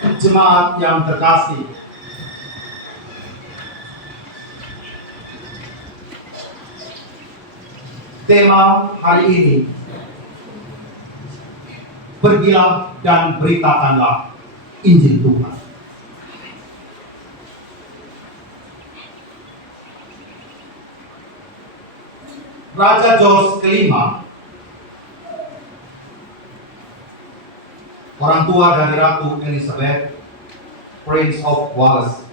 Jemaat yang terkasih, tema hari ini, pergilah dan beritakanlah Injil Tuhan. Raja George kelima, orang tua dari Ratu Elizabeth, Prince of Wales,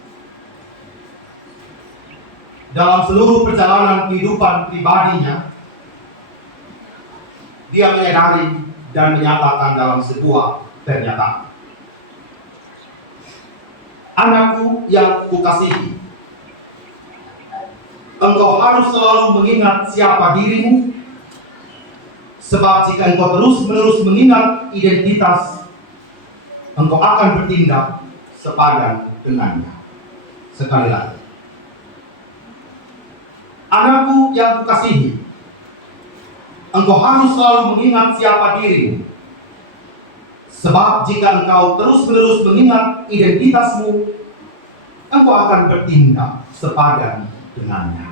dalam seluruh perjalanan kehidupan pribadinya, dia menyadari dan menyatakan dalam sebuah pernyataan, "Anakku yang kukasihi, engkau harus selalu mengingat siapa dirimu, sebab jika engkau terus-menerus mengingat identitas, engkau akan bertindak sepadan dengannya." Sekali lagi, "Anakku yang kukasihi, engkau harus selalu mengingat siapa dirimu, sebab jika engkau terus-menerus mengingat identitasmu, engkau akan bertindak sepadan dengannya."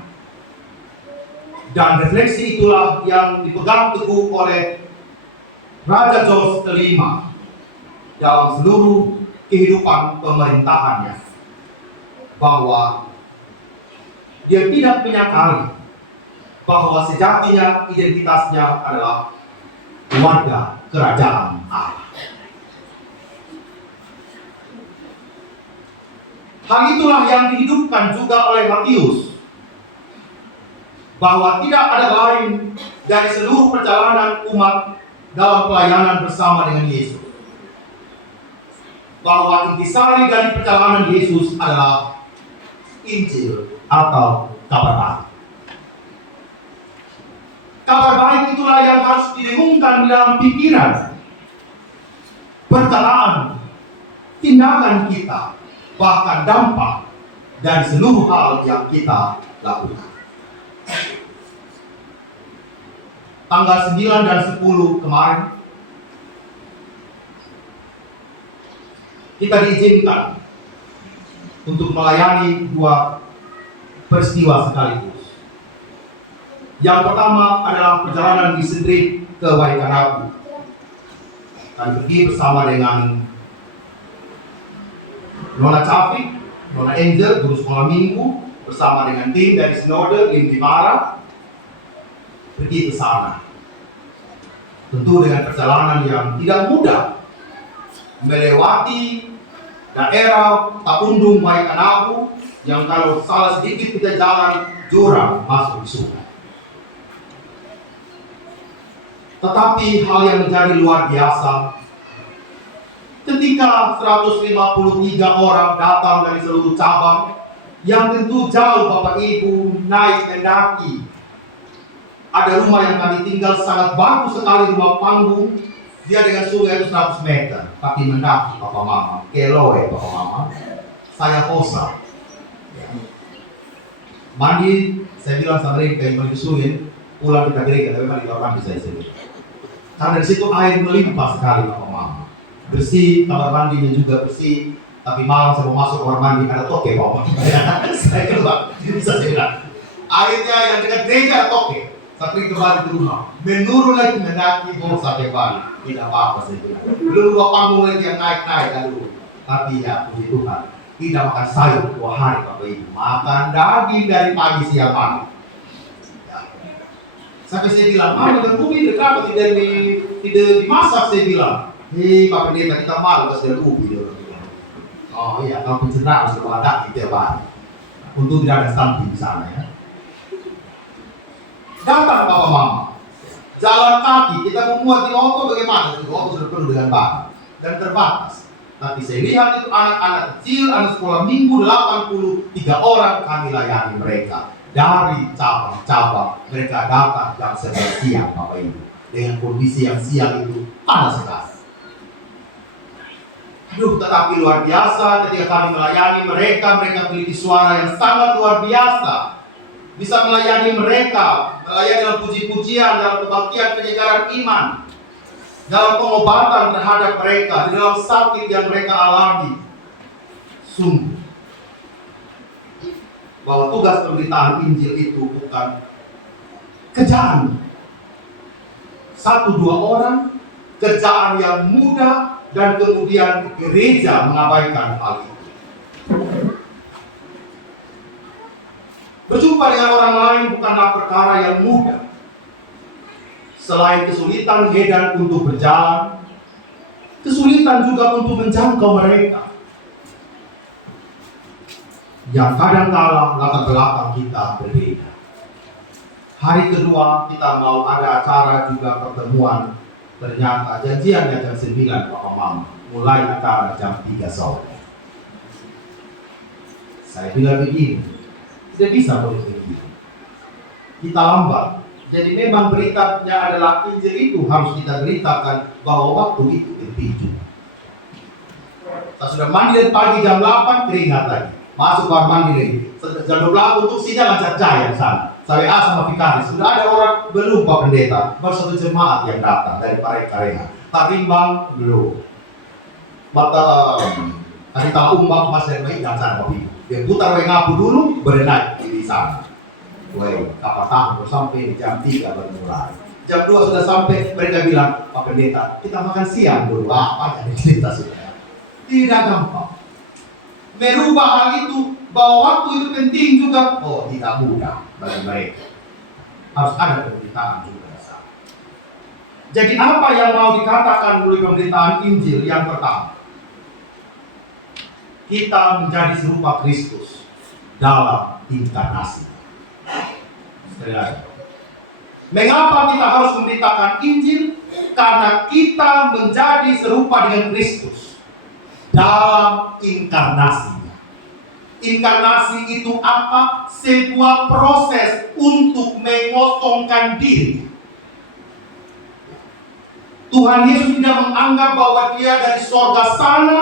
Dan refleksi itulah yang dipegang teguh oleh Raja George kelima dalam seluruh kehidupan pemerintahannya, bahwa dia tidak menyangkali bahwa sejatinya identitasnya adalah keluarga kerajaan Allah. Hal itulah yang dihidupkan juga oleh Matius, bahwa tidak ada lain dari seluruh perjalanan umat dalam pelayanan bersama dengan Yesus, bahwa intisari dari perjalanan Yesus adalah Injil atau kabar baik. Kabar baik itulah yang harus didengungkan di dalam pikiran, perkataan, tindakan kita, bahkan dampak dari seluruh hal yang kita lakukan. Tanggal 9 dan 10 kemarin, kita diizinkan untuk melayani dua peristiwa sekaligus. Yang pertama adalah perjalanan di Street ke Waikanabu, dan pergi bersama dengan Nona Cafi, Nona Angel, guru sekolah minggu, bersama dengan tim dari Sinode Lim Dimara, pergi ke sana. Tentu dengan perjalanan yang tidak mudah, melewati daerah Tapundung Waikanabu yang kalau salah sedikit kita jalan jurang masuk di sungai. Tetapi hal yang menjadi luar biasa, ketika 153 orang datang dari seluruh cabang, yang tentu jauh Bapak Ibu naik mendaki. Ada rumah yang kami tinggal sangat bagus sekali, rumah panggung. Dia dengan sungai itu 100 meter, tapi mendaki Papa Mama, keloe Papa Mama. Saya posa. Mandi, saya bilang sama mereka yang disuruhin, pulang kita gereja, tapi mandi kamar mandi saya sendiri. Karena di situ air melimpah sekali Papa Mama. Bersih, kamar mandinya juga bersih. Tapi malam saya mau masuk kamar mandi, ada toke Papa. Saya keluar, bisa saya bilang, airnya yang dekat gereja ada toke. Saya pergi kembali ke rumah, menurun lagi mendaki baru sampai balik. Tidak apa-apa saya bilang. Belum dua panggung lagi yang naik-naik dulu. Tapi ya puji Tuhan, tidak makan sayur 2 hari Bapak Ibu, makan daging dari pagi siang malam. Ya. Sampai saya bilang, "Mama dan ubi kenapa tidak dimasak?" Saya bilang, "Hei Pak Pendeta, kita malu kasih dari ubi." Dia bilang, "Oh iya, kalau pencernaan sudah ada tiap hari. Untuk tidak ada stunting di sana ya." Datang Papa Mama, jalan kaki, kita memuat di oto bagaimana? Di oto sudah penuh dengan barang dan terbatas. Tapi saya lihat itu anak-anak kecil, anak sekolah minggu 83 orang, kami layani mereka dari cabang-cabang. Mereka datang jam 11 siang Bapak Ibu, dengan kondisi yang siang itu panas sekali. Tetapi luar biasa ketika kami melayani mereka memiliki suara yang sangat luar biasa. Bisa melayani mereka, melayani dalam puji-pujian, dalam kebaktian penyegaran iman. dalam pengobatan terhadap mereka, di dalam sakit yang mereka alami. Sungguh bahwa tugas pemberitaan Injil itu bukan kerjaan satu dua orang, kerjaan yang mudah, dan kemudian gereja mengabaikan hal itu. Berjumpa dengan orang lain bukanlah perkara yang mudah. Selain kesulitan medan untuk berjalan, kesulitan juga untuk menjangkau mereka yang kadang-kala latar belakang kita berbeda. Hari kedua kita mau ada acara juga pertemuan. Ternyata janjiannya jam 9 Papa Mama, mulai acara jam 3 sore. Saya bilang begini, tidak bisa begitu. Kita lambat. Jadi memang beritanya adalah Injil itu harus kita beritakan bahwa waktu itu penting juga. Kita sudah mandi dari pagi jam 8, keringat lagi. Masuk kamar mandi lagi. Jam 12 untuk sidang lancar jaya di sana. Sampai A sama Vikaris. Sudah ada orang belum Pak Pendeta. Baru satu jemaat yang datang dari Parekarenga. Tarimbang belum. Mata hari tahu umbak mas dan baik dan sana Bapak Ibu. Dia putar ngapu dulu, berenang di sana. Woi, kapal tahu sampai jam 3 baru mulai. Jam 2 sudah sampai, mereka bilang, Pak Pendeta, kita makan siang dulu. Apa jadi cerita sudah? Tidak gampang. Merubah hal itu, bahwa waktu itu penting juga. Oh, tidak mudah bagi mereka. Harus ada pemberitaan juga di sana. Jadi apa yang mau dikatakan melalui pemberitaan Injil? Yang pertama, kita menjadi serupa Kristus dalam inkarnasi. Sekali lagi, mengapa kita harus memberitakan Injil? Karena kita menjadi serupa dengan Kristus dalam inkarnasinya. Inkarnasi itu apa? Sebuah proses untuk mengosongkan diri. Tuhan Yesus tidak menganggap bahwa dia dari sorga sana.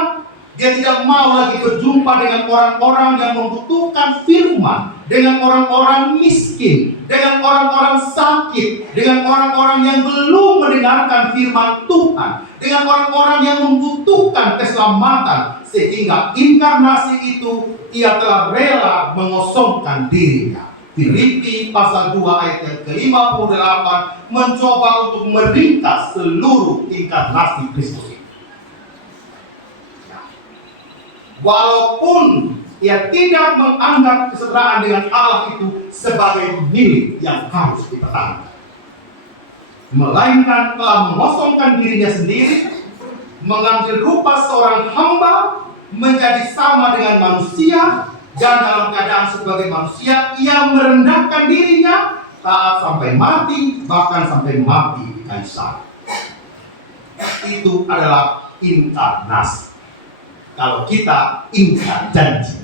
Dia tidak mau lagi berjumpa dengan orang-orang yang membutuhkan firman, dengan orang-orang miskin, dengan orang-orang sakit, dengan orang-orang yang belum mendengarkan firman Tuhan, dengan orang-orang yang membutuhkan keselamatan. Sehingga inkarnasi itu ia telah rela mengosongkan dirinya. Filipi pasal 2 ayat yang ke-58 mencoba untuk meringkas seluruh inkarnasi Kristus. Walaupun ia tidak menganggap kesetaraan dengan Allah itu sebagai milik yang harus dipertahankan, melainkan telah mengosongkan dirinya sendiri, mengambil rupa seorang hamba, menjadi sama dengan manusia, dan dalam keadaan sebagai manusia ia merendahkan dirinya, taat sampai mati, bahkan sampai mati di kayu salib. Itu adalah inkarnasi. Kalau kita ingkar janji,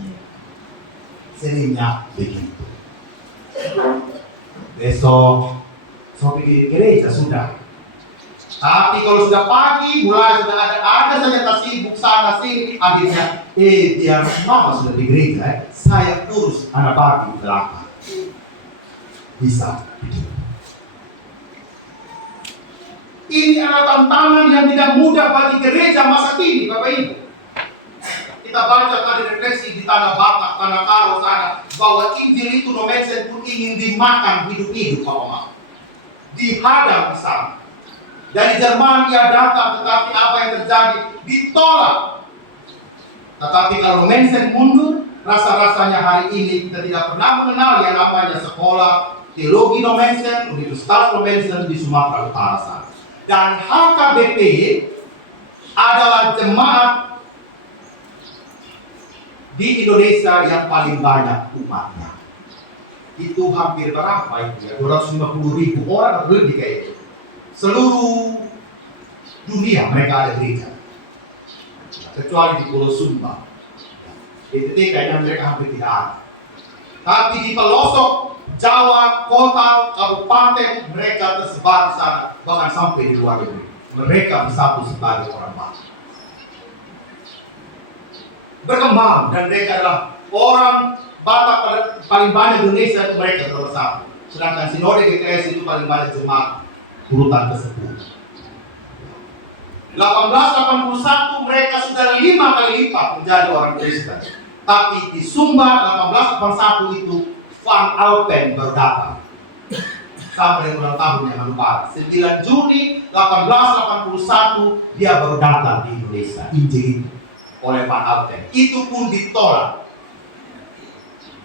seringnya begitu. Besok pergi gereja sudah. Tapi kalau sudah pagi, mulai sudah ada saja tersibuk sana sini. Akhirnya, biar mama sudah di gereja, saya urus anak pagi di belakang. Bisa begitu. Ini adalah tantangan yang tidak mudah bagi gereja masa kini, Bapak Ibu. Kita baca tadi refleksi di Tanah Batak, Tanah Karo sana, bahwa Injil itu nomensen pun ingin dimakan hidup-hidup, Pak Omar. Dihadap di sana. Dari Jerman ia datang, tetapi apa yang terjadi? Ditolak. Tetapi kalau Mensen mundur, rasa-rasanya hari ini kita tidak pernah mengenal yang namanya sekolah teologi Mensen, Universitas Mensen di Sumatera Utara sana. Dan HKBP adalah jemaat di Indonesia yang paling banyak umatnya. Itu hampir berapa itu ya? 250.000 orang atau lebih kayak itu. Seluruh dunia mereka ada gereja. Kecuali di Pulau Sumba. Itu kayaknya mereka hampir tidak ada. Tapi di pelosok Jawa, kota, kabupaten, mereka tersebar di sana. Bahkan sampai di luar negeri. Mereka bersatu sebagai orang Batak. Berkembang, dan mereka adalah orang Batak paling banyak di Indonesia, itu mereka bersatu. Sedangkan Sinode GKS itu paling banyak jemaat urutan tersebut. 1881 mereka sudah 5 kali lipat menjadi orang Kristen. Tapi di Sumba 1881 itu Van Alpen baru datang. Sampai ulang tahun yang lupa. 9 Juni 1881 dia baru datang di Indonesia. Injil itu oleh Van Alpen. Itu pun ditolak.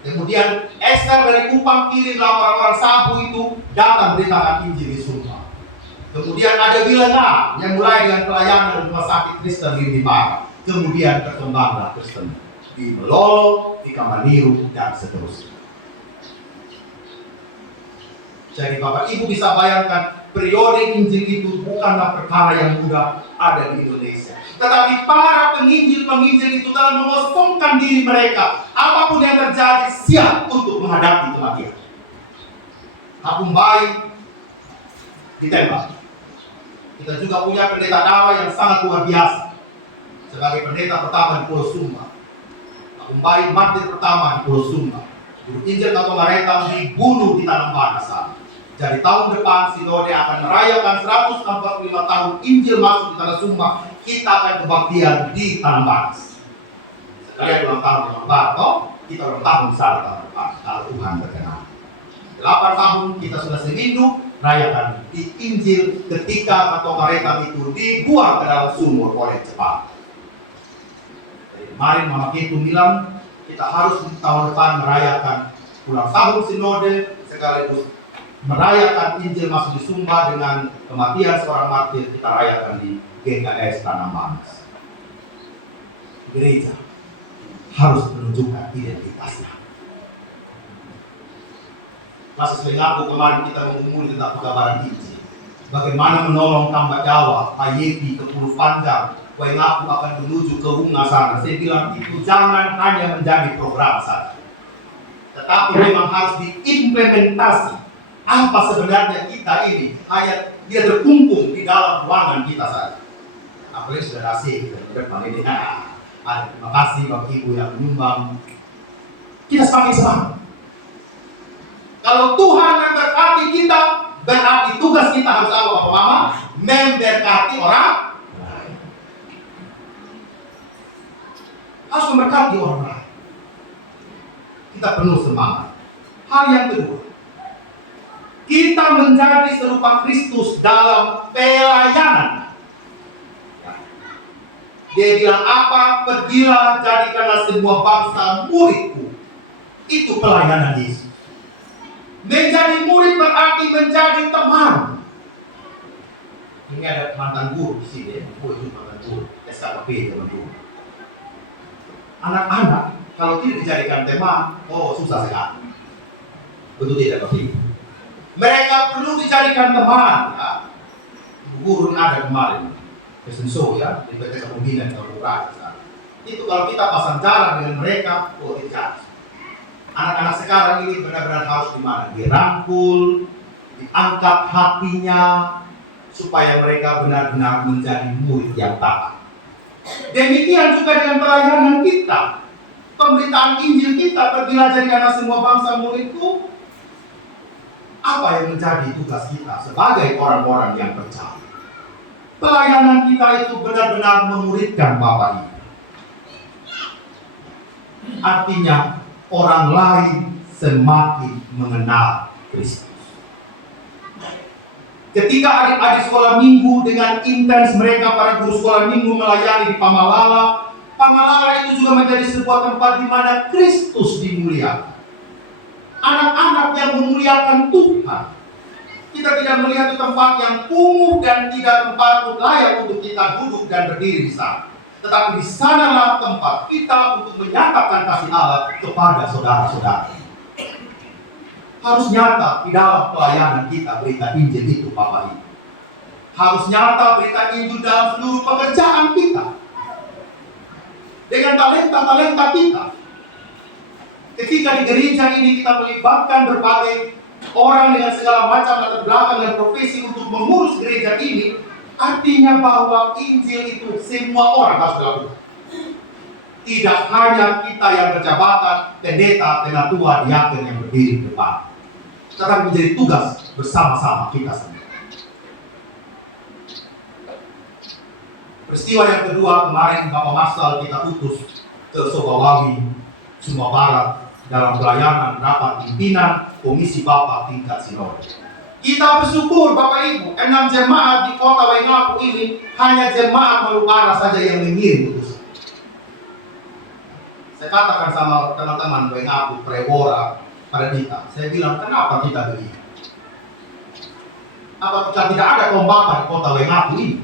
Kemudian Esther dari Kupang kirimlah orang-orang Sabu itu datang beritakan Injil di Sumba. Kemudian ada Wilena yang mulai dengan pelayanan rumah sakit Kristen di Limbar. Kemudian berkembanglah Kristen di Melolo, di Kamaniru, dan seterusnya. Jadi Bapak Ibu bisa bayangkan periode Injil itu bukanlah perkara yang mudah ada di Indonesia. Tetapi para penginjil-penginjil itu telah mengosongkan diri mereka. Apapun yang terjadi siap untuk menghadapi kematian. Kampung Bayi ditembak. Kita juga punya pendeta Dawa yang sangat luar biasa. Sebagai pendeta pertama di Pulau Sumba. Kampung Bayi martir pertama di Pulau Sumba. Juru Injil atau Maretang dibunuh di Tanah Sana. Jadi tahun depan Sinode akan merayakan 145 tahun Injil masuk di Tanah Sumba. Kita akan kebaktian di Tanah Banas. Sekalian ulang tahun yang baru, kita ulang tahun saat tahun depan kalau Tuhan berkenan. 8 tahun kita sudah seminggu rayakan di Injil ketika atau Maretang itu dibuang ke dalam sumur oleh Jepang. Jadi kemarin Mama Ketu bilang kita harus di tahun depan merayakan ulang tahun Sinode sekaligus merayakan Injil masuk di Sumba dengan kematian seorang martir kita rayakan di GKS Tanah Banas. Gereja harus menunjukkan identitasnya. Masa selingaku kemarin kita mengumuli tentang pengabaran Injil. Bagaimana menolong tambak Jawa, Ayeti ke Pulau Panjang, Waingaku akan menuju ke Unga sana. Saya bilang itu jangan hanya menjadi program saja. Tetapi memang harus diimplementasi. Apa sebenarnya kita ini hanya dia terkungkung di dalam ruangan kita saja. Apalagi sudah asik kita depan ini. Terima kasih Bapak Ibu yang menyumbang. Kita semakin semangat. Kalau Tuhan memberkati kita, berarti tugas kita harus apa Bapak Mama? Memberkati orang lain. Harus memberkati orang lain. Kita penuh semangat. Hal yang kedua, kita menjadi serupa Kristus dalam pelayanan. Dia bilang apa? Pergilah jadikanlah semua bangsa muridku. Itu pelayanan Yesus. Menjadi murid berarti menjadi teman. Ini ada mantan guru di sini. Itu mantan guru SKP teman-teman. Anak-anak kalau tidak dijadikan teman, susah sekali. Betul tidak Bapak Ibu? Mereka perlu dijadikan teman. Ya. Guru yang ada kemarin, Pesenso ya, di PT Kepemimpinan Kabupaten. Itu kalau kita pasang jarak dengan mereka, tidak. Anak-anak sekarang ini benar-benar harus dimana? Dirangkul, diangkat hatinya, supaya mereka benar-benar menjadi murid yang taat. Demikian juga dengan pelayanan kita. Pemberitaan Injil kita, pergilah jadikanlah semua bangsa muridku. Apa yang menjadi tugas kita sebagai orang-orang yang percaya? Pelayanan kita itu benar-benar memuridkan Bapak Ibu. Artinya orang lain semakin mengenal Kristus. Ketika adik-adik sekolah minggu dengan intens mereka para guru sekolah minggu melayani di Pamalala, Pamalala itu juga menjadi sebuah tempat di mana Kristus dimuliakan. Anak-anak yang memuliakan Tuhan. Kita tidak melihat di tempat yang kumuh dan tidak tempat layak untuk kita duduk dan berdiri di sana. Tetapi di sanalah tempat kita untuk menyatakan kasih Allah kepada saudara-saudara. Harus nyata di dalam pelayanan kita berita Injil itu Bapak Ibu. Harus nyata berita Injil dalam seluruh pekerjaan kita. Dengan talenta-talenta kita. Ketika di gereja ini kita melibatkan berbagai orang dengan segala macam latar belakang dan profesi untuk mengurus gereja ini, artinya bahwa Injil itu semua orang harus dilakukan. Tidak hanya kita yang berjabatan, pendeta, penatua, diaken yang berdiri di depan, tetapi menjadi tugas bersama-sama kita semua. Peristiwa yang kedua, kemarin Bapak Marshal kita utus ke Sobawawi, Sumba Barat dalam pelayanan rapat pimpinan Komisi Bapak tingkat sinode. Kita bersyukur Bapak Ibu, 6 jemaat di kota Waingapu ini hanya jemaat Malupara saja yang mengirim utusan. Saya katakan sama teman-teman Waingapu, Prewora, Pradita, saya bilang kenapa kita begini? Apakah tidak ada kaum Bapak di kota Waingapu ini?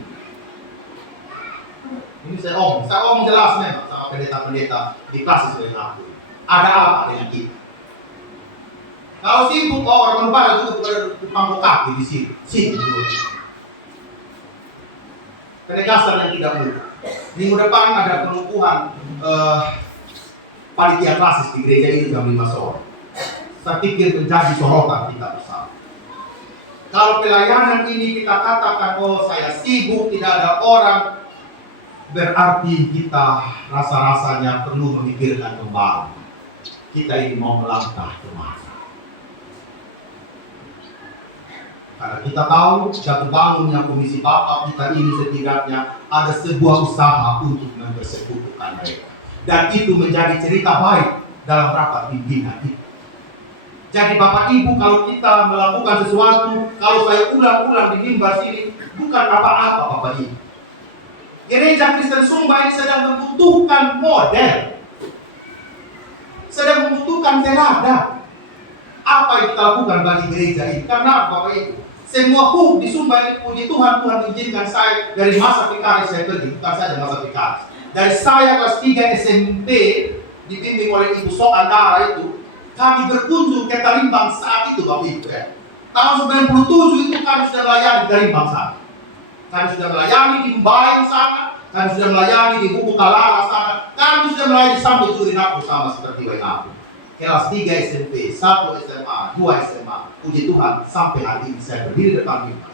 Ini saya omong jelas memang sama pendeta-pendeta di klasis Waingapu. Ada apa dengan kita? Kalau sibuk orang Malupara juga berpangku kaki di sini, sibuk juga. Penegasan yang tidak mudah. Minggu depan ada pengukuhan panitia klasis di gereja ini jam 5 sore. Saya pikir menjadi sorotan kita bersama. Kalau pelayanan ini kita katakan, oh saya sibuk, tidak ada orang, berarti kita rasa-rasanya perlu memikirkan kembali. Kita ini mau melangkah kemana? Karena kita tahu jatuh bangunnya Komisi Bapak kita ini setidaknya ada sebuah usaha untuk mempersekutukan mereka. Dan itu menjadi cerita baik dalam rapat pimpinan itu. Jadi Bapak Ibu, kalau kita melakukan sesuatu, kalau saya ulang-ulang di mimbar sini, bukan apa-apa Bapak Ibu. Gereja Kristen Sumba ini sedang membutuhkan model, sedang membutuhkan teladan. Apa yang kita lakukan bagi gereja ini? Karena Bapak Ibu, semua di Sumba ini puji Tuhan izinkan saya dari masa PKR saya pergi, bukan saja masa PKR. Dari saya kelas 3 SMP dibimbing oleh Ibu Sok Andara itu, kami berkunjung ke Talimbang saat itu Bapak Ibu ya. Tahun 97 itu kami sudah melayani di Talimbang sana. Kami sudah melayani di Mbaing sana, kami sudah melayani di Buku Kalala sana, kami sudah melayani sampai Surinapu sama seperti Waingapu. Kelas 3 SMP, 1 SMA, 2 SMA, puji Tuhan sampai hari ini saya berdiri depan mimbar.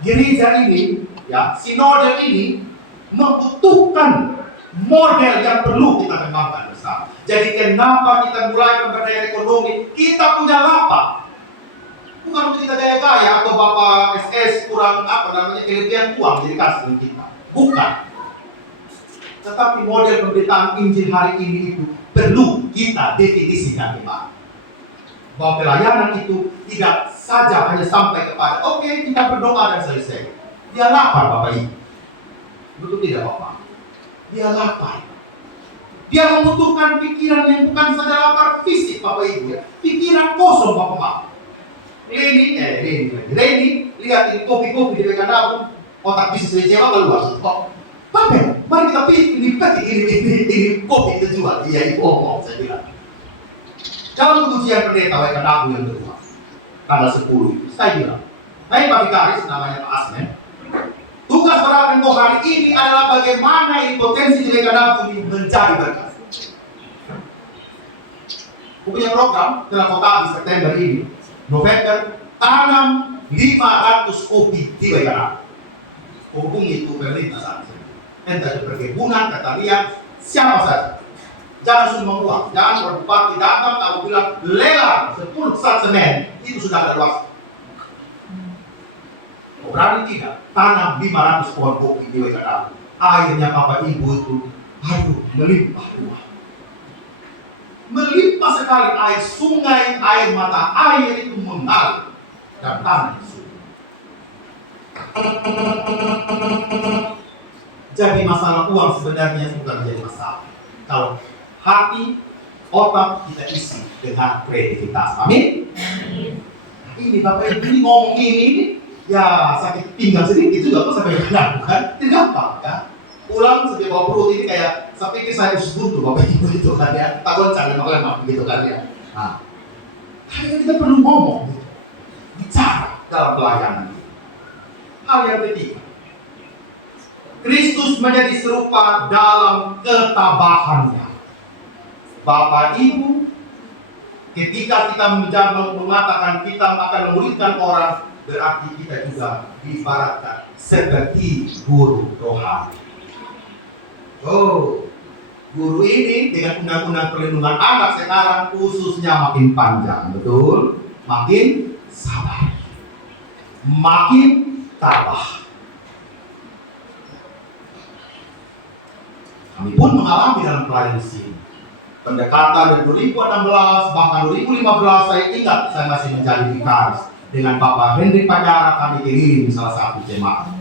Gereja ini, ya, sinode ini membutuhkan model yang perlu kita kembangkan bersama. Jadi kenapa kita mulai pemberdayaan ekonomi? Kita punya lapak. Bukan untuk kita gaya-gaya atau Bapak SS kurang kelebihan uang jadi kasih kita. Bukan. Tetapi model pemberitaan Injil hari ini itu perlu kita definisikan kembali. Bahwa pelayanan itu tidak saja hanya sampai kepada oke, kita berdoa dan selesai. Dia lapar Bapak Ibu. Betul tidak Bapak? Dia lapar. Dia membutuhkan pikiran yang bukan saja lapar fisik Bapak Ibu ya. Pikiran kosong Bapak. Reni, lihat ini kopi-kopi di dekat dapur, otak bisnis Jawa keluar. Bapak, mari kita ini kopi terjual. Iya, omong saya bilang. Dalam pengujian pendeta dekat dapur yang kedua, tanggal 10 itu, saya bilang, baik Pak Vikaris, namanya Pak Asmen, tugas para pengkok hari ini adalah bagaimana impotensi di dekat dapur ini menjadi berkat. Punya program dalam kota di September ini, November, tanam 500 kopi di Waingapu. Hubungi itu pemerintah saat ini. Entah itu perkebunan, pertanian, siapa saja. Jangan sumbang uang, jangan berbupati datang, kamu bilang lelang 10 sak semen, itu sudah ada luas. Berani tidak, tanam 500 pohon kopi di Waingapu. Airnya Bapak Ibu itu, melimpah. Melimpah sekali air sungai, air mata air itu mengalir dan tanah sungai. Jadi masalah uang sebenarnya bukan menjadi masalah. Kalau hati, otak kita isi dengan kreativitas. Amin. Ini Bapak Ibu ini ngomong ini ya sakit pinggang sedikit juga kok sampai bilang bukan? Tidak apa kan? Pulang sampai bawa perut ini kayak saya pikir saya harus buntu Bapak Ibu itu kan ya. Tak goncang lemak-lemak gitu kan ya. Nah, kita perlu ngomong gitu. Bicara dalam pelayanan. Hal yang ketiga, Kristus menjadi serupa dalam ketabahannya. Bapak Ibu, ketika kita mengatakan kita akan memuridkan orang, berarti kita juga diibaratkan seperti guru rohani. Oh, guru ini dengan undang-undang perlindungan anak sekarang khususnya makin panjang, betul? Makin sabar, makin tabah. Kami pun mengalami dalam pelayanan di sini. Pendekatan dari 2016 bahkan 2015 saya ingat saya masih menjadi vikaris dengan Bapak Henry Pajara. Kami dikirim salah satu jemaat.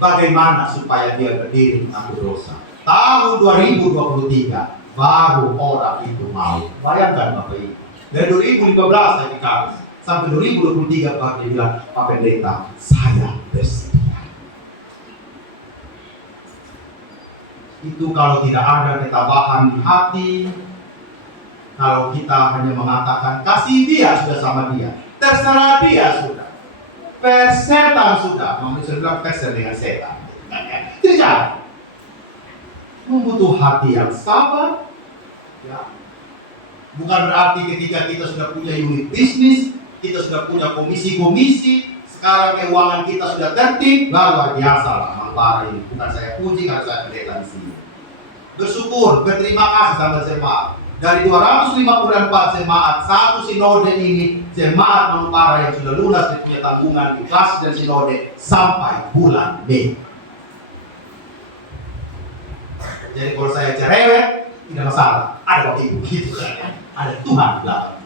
Bagaimana supaya dia berdiri mengaku dosa. Tahun 2023 baru orang itu mau. Bayangkan Bapak Ibu. Dari 2015 saya vikaris sampai 2023 Bapak dia bilang, Pak Pendeta, saya bersedia. Itu kalau tidak ada ketabahan di hati, kalau kita hanya mengatakan kasih dia sudah sama dia, terserah dia sudah, persetan sudah, manusia bilang persen dengan setan. Tidak, membutuh hati yang sabar. Ya. Bukan berarti ketika kita sudah punya unit bisnis, kita sudah punya komisi-komisi, sekarang keuangan kita sudah tertib, luar biasa lah Mangpara ini. Bukan saya puji karena saya pendeta di sini. Bersyukur, berterima kasih sama jemaat. Dari 254 jemaat, satu sinode ini jemaat Mangpara yang sudah lunas dan punya tanggungan di kelas dan sinode sampai bulan Mei. Jadi kalau saya cerewet, tidak masalah. Ada waktu ibu gitu kan. Ada Tuhan di belakang.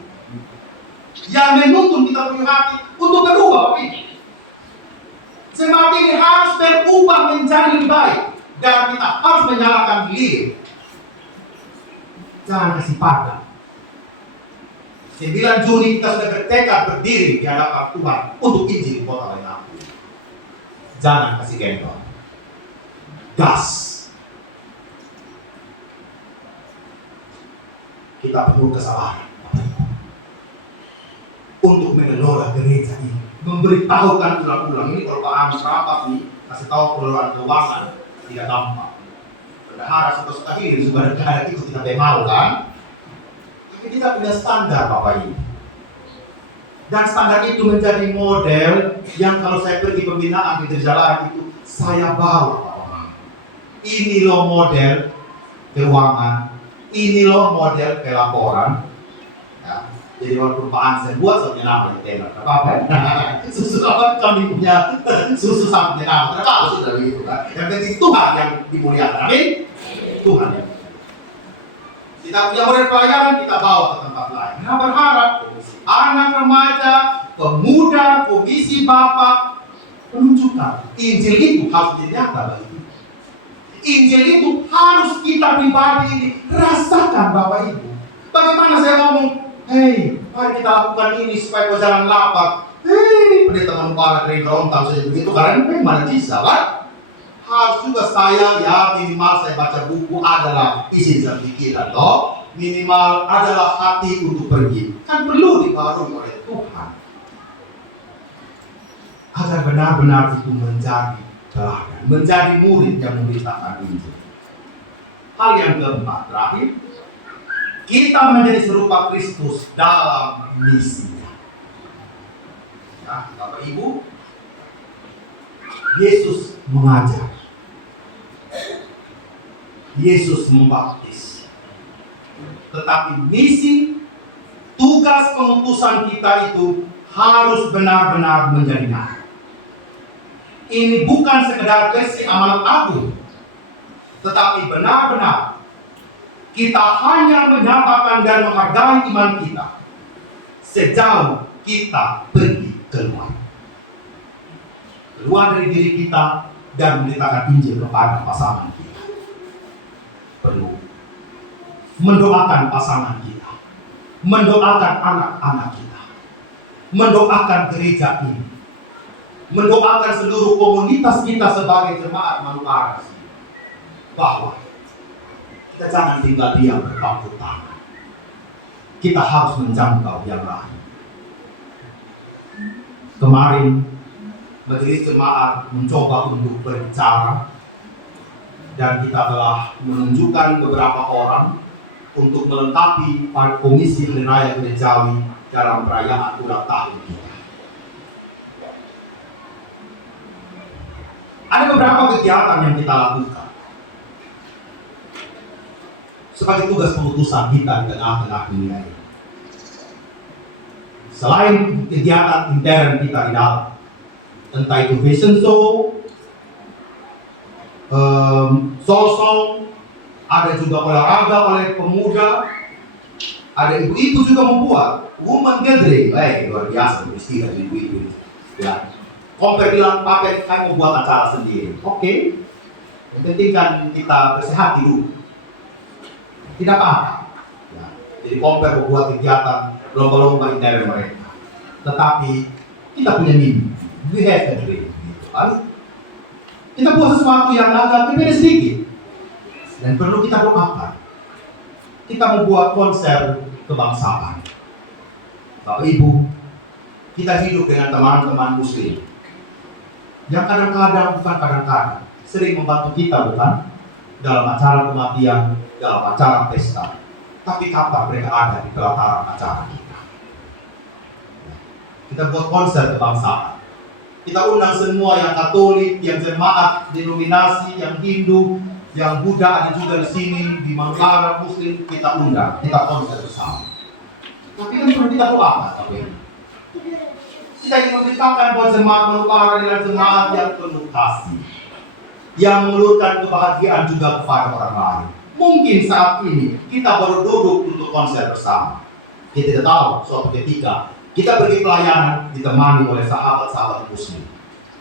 Yang menuntun kita punya hati untuk berubah Bapak Ibu. Jemaat ini harus berubah menjadi lebih baik. Dan kita harus menyalakan diri. Jangan kasih padam. 9 Juni kita sudah bertekad berdiri di hadapan Tuhan untuk Injil kota Waingapu. Jangan kasih gendong. Gas. Kita perlu kesabaran untuk mengelola gereja ini. Memberitahukan ulang-ulang ini kalau Pak Amos rapat nih, kasih tahu pengelolaan keuangan tidak gampang. Bendahara suka-suka ini supaya negara itu tidak mau kan? Tapi kita punya standar Bapak Ibu. Dan standar itu menjadi model yang kalau saya pergi pembinaan di gereja lain itu saya bawa Bapak. Ini loh model keuangan, ini loh model pelaporan. Ya. Jadi walaupun Pak Ansen buat satu nama di tenda, apa-apa. Susu apa kami punya susu sampai nama, kenapa sudah begitu kan? Yang penting Tuhan yang dimuliakan, amin. Tuhan yang kita punya model pelayanan kita bawa ke tempat lain. Nah berharap anak remaja, pemuda, komisi bapak menunjukkan Injil itu harus jadi nyata bagi kita. Injil itu harus kita pribadi ini rasakan Bapak Ibu. Bagaimana saya ngomong, hei, mari kita lakukan ini supaya kau jangan lapar. Hei, pendeta Mangpara dari Gorontalo saja begitu, karena memang bisa kan? Harus juga saya, ya minimal saya baca buku adalah isi dalam pikiran, toh minimal adalah hati untuk pergi. Kan perlu dibaharui oleh Tuhan agar benar-benar itu menjadi teladan, menjadi murid yang memberitakan Injil. Hal yang keempat terakhir, kita menjadi serupa Kristus dalam misinya. Ya, Bapak Ibu, Yesus mengajar, Yesus membaptis, tetapi misi, tugas pengutusan kita itu harus benar-benar menjadi nyata. Ini bukan sekedar versi amanat agung, tetapi benar-benar kita hanya menyatakan dan menghargai iman kita sejauh kita pergi keluar dari diri kita dan memberitakan Injil kepada pasangan kita. Perlu mendoakan pasangan kita, mendoakan anak-anak kita, mendoakan gereja ini, mendoakan seluruh komunitas kita sebagai jemaat Mangpara bahwa kita jangan tinggal diam berpangku tangan. Kita harus menjangkau yang lain. Kemarin majelis jemaat mencoba untuk berbicara dan kita telah menunjukkan beberapa orang untuk melengkapi komisi hari raya gerejawi dalam perayaan ulang tahun kita. Ada beberapa kegiatan yang kita lakukan sebagai tugas pengutusan kita di tengah-tengah dunia ini. Selain kegiatan intern kita di dalam, entah itu fashion show, song, ada juga olahraga oleh pemuda, ada ibu-ibu juga membuat woman gathering. Luar biasa istilah ibu-ibu. Ya, Komper bilang, Pape, saya mau buat acara sendiri. Oke. Yang penting kan kita bersihati dulu. Tidak apa-apa. Ya. Jadi Komper membuat kegiatan lomba-lomba intern mereka. Tetapi kita punya mimpi. We have a dream. Kita buat sesuatu yang agak berbeda sedikit. Dan perlu kita doakan. Kita membuat konser kebangsaan. Bapak Ibu, kita hidup dengan teman-teman muslim yang kadang-kadang, bukan kadang-kadang, sering membantu kita, bukan? Dalam acara kematian, dalam acara pesta. Tapi kapan mereka ada di pelataran acara kita? Kita buat konser kebangsaan. Kita undang semua yang Katolik, yang jemaat, denominasi, yang Hindu, yang Buddha ada juga di sini, di Manggarai Muslim, kita undang, kita konser bersama. Tapi kan perlu kita doakan, tapi kita ingin memberitakan buat jemaat Manggarai dan jemaat yang penuh kasih, yang mengelurkan kebahagiaan juga kepada orang lain. Mungkin saat ini kita baru duduk untuk konser bersama. Kita tidak tahu suatu ketika kita pergi pelayanan ditemani oleh sahabat-sahabat muslim.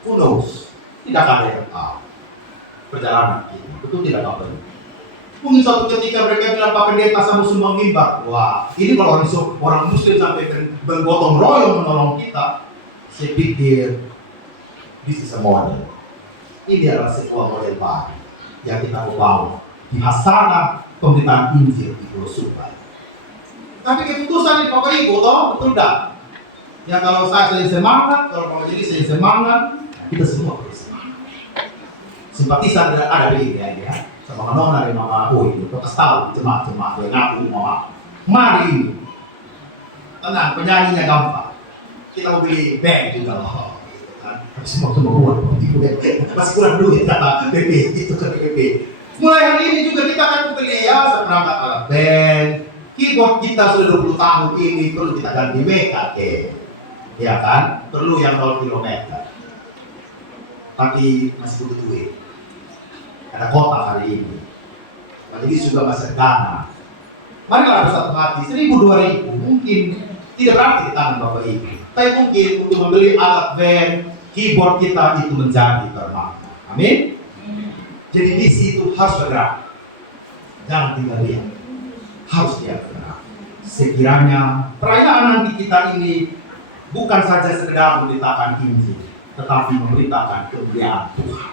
Who knows? Tidak ada yang tahu perjalanan kita. Betul tidak Bapak? Mungkin suatu ketika mereka bilang, Pak Pendeta sama sumbang mimbar. Wah, ini kalau orang muslim sampai bergotong royong menolong kita, saya pikir this is a model. Ini adalah sebuah model baru yang kita bawa di hasanah pemberitaan Injil di Pulau Subai. Tapi keputusan Bapak Ibu, toh betul tak? Ya kalau saya semangat, kalau mau jadi saya semangat, kita semua bersemangat. Simpatisan ada di ya, sama nona dari mama aku itu, protes tahu jemaat-jemaat yang ngaku mama. Mari ini, tenang, penyanyinya gampang. Kita mau beli band juga loh, kan? Semua buat, masih kurang duit kata PP itu ke PP. Mulai hari ini juga kita akan beli ya seperangkat alat band, keyboard kita sudah 20 tahun ini perlu kita ganti mekat ya kan, perlu yang 0 km, tapi masih butuh duit. Ada kota hari ini, jadi juga masih dana. Marilah bersatu hati, 1.000, 2.000 mungkin tidak berarti di tangan Bapak Ibu, tapi mungkin untuk membeli alat band, keyboard kita itu menjadi bermakna. Amin. Jadi misi itu harus bergerak, jangan tinggal diam, harus dia bergerak. Sekiranya perayaan nanti kita ini bukan saja sekedar memberitakan Injil, tetapi memberitakan kemuliaan Tuhan.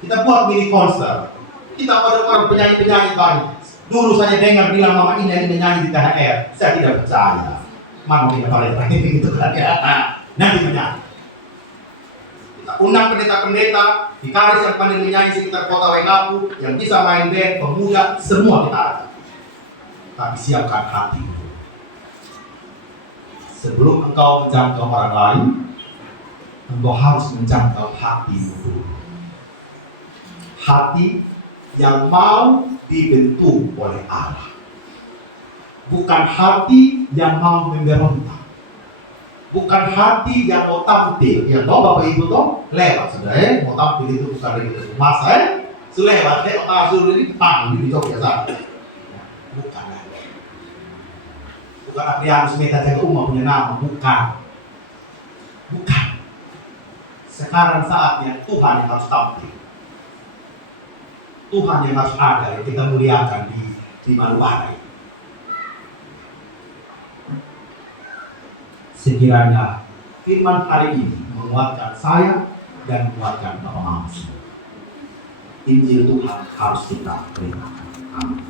Kita buat mini konser. Kita pada orang penyanyi-penyanyi banyak. Dulu saya dengar bilang mama ini menyanyi di THR. Saya tidak percaya. Mana kita pada ini gitu kan ya. Nanti menyanyi. Kita undang pendeta-pendeta di Karis yang pandai menyanyi sekitar kota Waingapu, yang bisa main band, pemuda, semua kita ada. Tapi siapkan hati. Sebelum engkau menjangkau orang lain, engkau harus menjangkau hatimu dulu. Hati yang mau dibentuk oleh Allah, bukan hati yang mau memberontak, bukan hati yang mau tampil. Ya toh Bapak Ibu toh lewat sebenarnya mau tampil itu bukan begitu masa selewat otak suruh ini pang di Jogja bukan. Bukan Adrianus Meta jaga umat punya nama, bukan. Sekarang saatnya Tuhan yang harus tampil. Tuhan yang harus ada, yang kita muliakan di Maluarai. Sekiranya firman hari ini menguatkan saya dan menguatkan Bapak Mamsu. Injil Tuhan harus kita berikan. Amin.